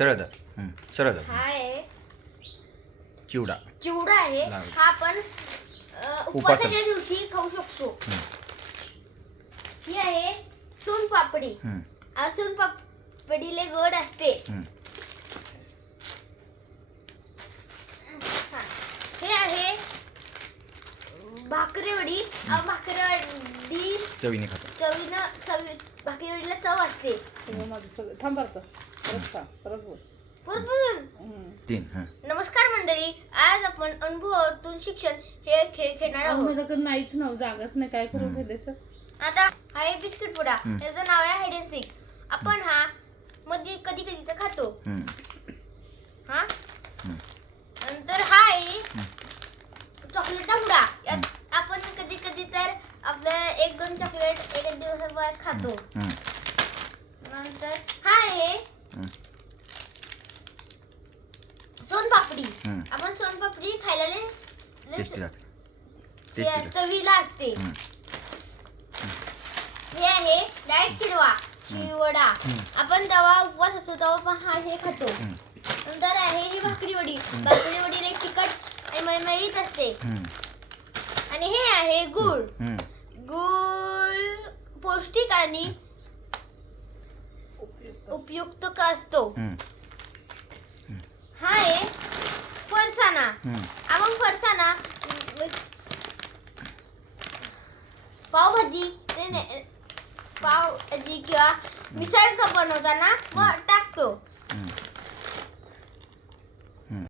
सरळ हं, सरळ हा आहे. चिवडा. चिवडा आहे. हा आपण अ, उपवासाच्या दिवशी खाऊ शकतो. हं, ही आहे सोनपापडी हं, आ, सोनपापडीले गोड असते. हं. हा. हे आहे भाकरीवडी. आ, भाकरीवडी चवीने खाता चवीनं चवी भाकरीवडीला चव असते. माझं सगळं. का. परत बोल भरपूर. तीन हां. नमस्कार मंडळी आज आपण अनुभवातून शिक्षण हे खेळ खेळणार अहो, आहोत. माझ्याकडे नाहीच नाव जागाच नाही काय करून हम्म. ठेवले सर? आता हा आहे बिस्किट पुडा. त्याचं नाव आहे हायड अँड सीक आपण हा मध्ये कधी कधी तर खातो. हं, हा. नंतर हा आहे चॉकलेटचा पुडा. यात आपण कधी कधी तर आपलं एक दोन चॉकलेट एक दिवसाभर खातो. हं, नंतर हा आहे हं. सोनपापडी. हम्म. आपण सोनपापडी खायला लय- लय टेस्टी लागते. टेस्टी च- लागते. चवीला असते. हं, हे आहे डाएट चिडवा चिवडा हम्म. आपण जेव्हा उपवास असतो तेव्हा पण हा हे खातो. हं, नंतर आहे ही भाकरी वडी. भाकरी वडी लई तिखट आणि मळमळीत असते. आणि हे आहे गुळ. हं. गुळ पौष्टिक आणि उपयुक्त का असतो? हा आहे फरसाणा. हं. आपण फरसाणा. पावभाजी. पावभाजी किंवा मिसळ बनवताना टाकतो हं.